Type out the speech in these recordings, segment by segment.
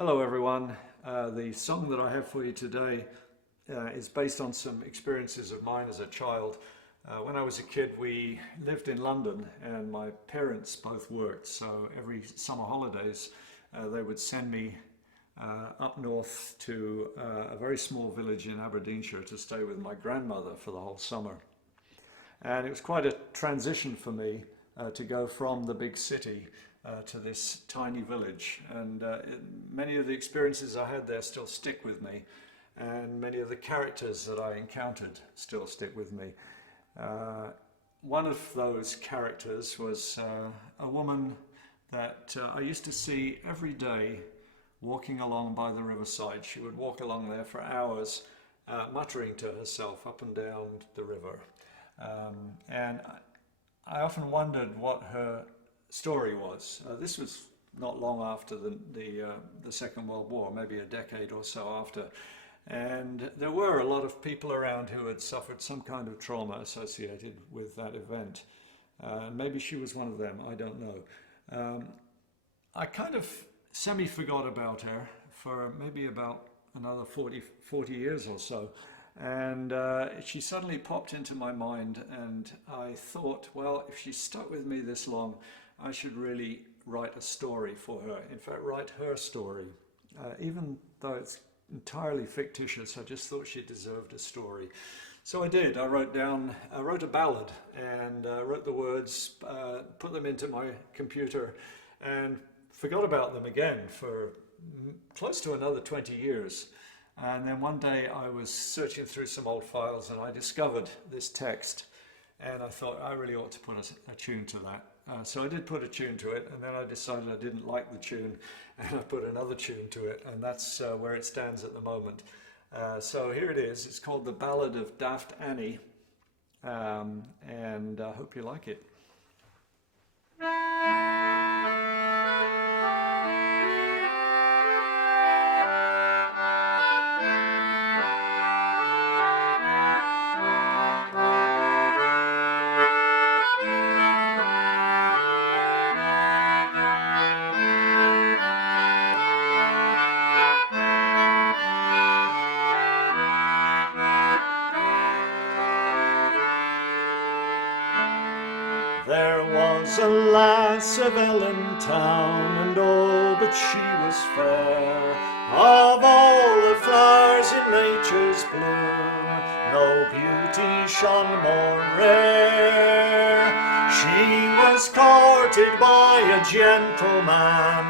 Hello everyone. The song that I have for you today is based on some experiences of mine as a child. When I was a kid, we lived in London and my parents both worked, so every summer holidays they would send me up north to a very small village in Aberdeenshire to stay with my grandmother for the whole summer. And it was quite a transition for me to go from the big city to this tiny village. And many of the experiences I had there still stick with me, and many of the characters that I encountered still stick with me. One of those characters was a woman that I used to see every day walking along by the riverside. She would walk along there for hours, muttering to herself up and down the river. And I often wondered what her story was. This was not long after the Second World War, maybe a decade or so after. And there were a lot of people around who had suffered some kind of trauma associated with that event. Maybe she was one of them, I don't know. I kind of semi-forgot about her for maybe about another 40 years or so. And she suddenly popped into my mind, and I thought, well, if she stuck with me this long, I should really write a story for her. In fact, write her story. Even though it's entirely fictitious, I just thought she deserved a story. So I did. I wrote a ballad and wrote the words, put them into my computer, and forgot about them again for close to another 20 years. And then one day I was searching through some old files and I discovered this text, and I thought I really ought to put a tune to that. So I did put a tune to it, and then I decided I didn't like the tune, and I put another tune to it, and that's where it stands at the moment. So here it is. It's called The Ballad of Daft Annie, and I hope you like it. There was a lass of Ellen town, and oh, but she was fair. Of all the flowers in nature's bloom, no beauty shone more rare. She was courted by a gentleman,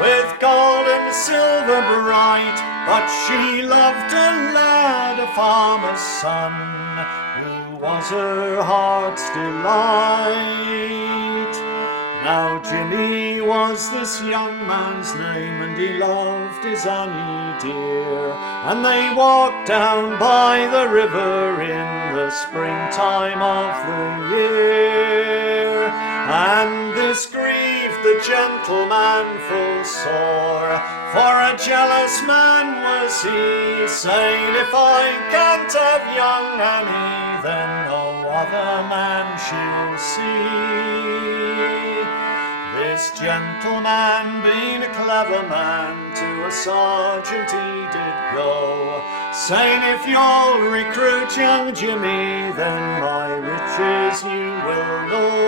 with gold and silver bright, but she loved a lad, a farmer's son, who was her heart's delight. Now Jimmy was this young man's name, and he loved his Annie dear, and they walked down by the river in the springtime of the year. And this grieved the gentleman full sore, for a jealous man was he, saying, if I can't have young Annie, then no other man she'll see. This gentleman, being a clever man, to a sergeant he did go, saying, if you'll recruit young Jimmy, then my riches you will know.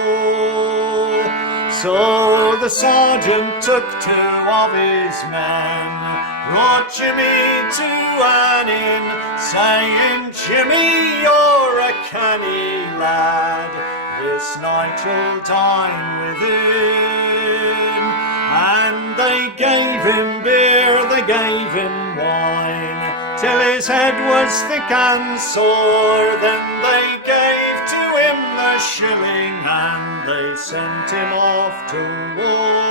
So the sergeant took two of his men, brought Jimmy to an inn, saying, Jimmy, you're a canny lad, this night you'll dine within. And they gave him beer, they gave him wine, till his head was thick and sore. Then they gave to him the shilling, and they sent him off to war.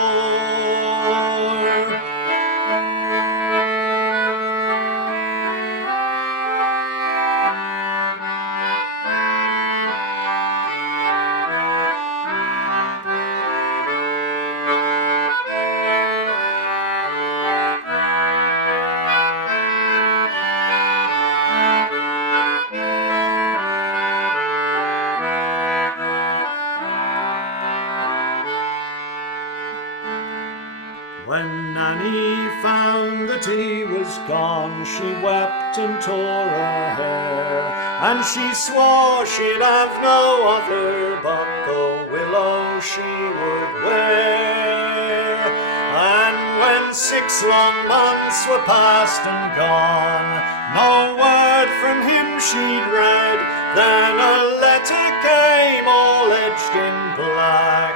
found that he was gone, she wept and tore her hair, and she swore she'd have no other but the willow she would wear. And when 6 long months were past and gone, no word from him she'd read, then a letter came all edged in black,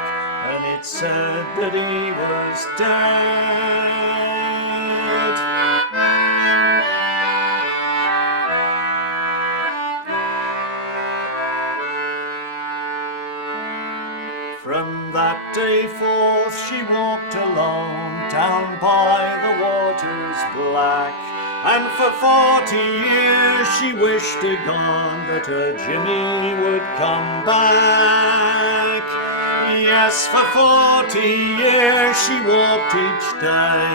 and it said that he was dead. From that day forth she walked alone down by the waters black, and for 40 years she wished to God that her Jimmy would come back. Yes, for 40 years she walked each day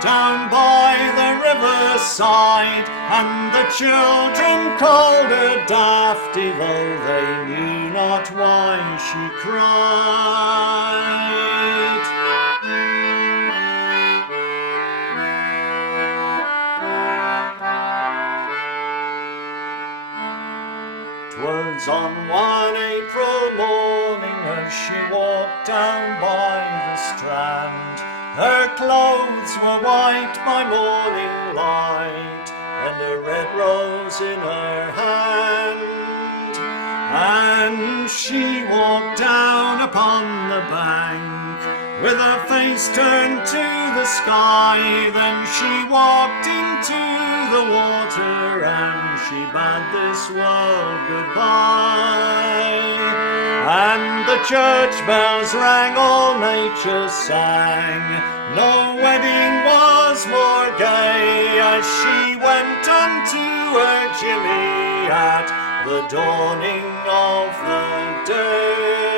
down by the riverside, and the children called her Dafty, though they knew not why she cried. 'Twas on one April morning as she walked down by the strand, her clothes were white by morning light, and a red rose in her hand. And she walked down upon the bank with her face turned to the sky. Then she walked into the water and she bade this world goodbye. And the church bells rang, all nature sang, no wedding was more gay, as she went unto her Jimmy at the dawning of the day.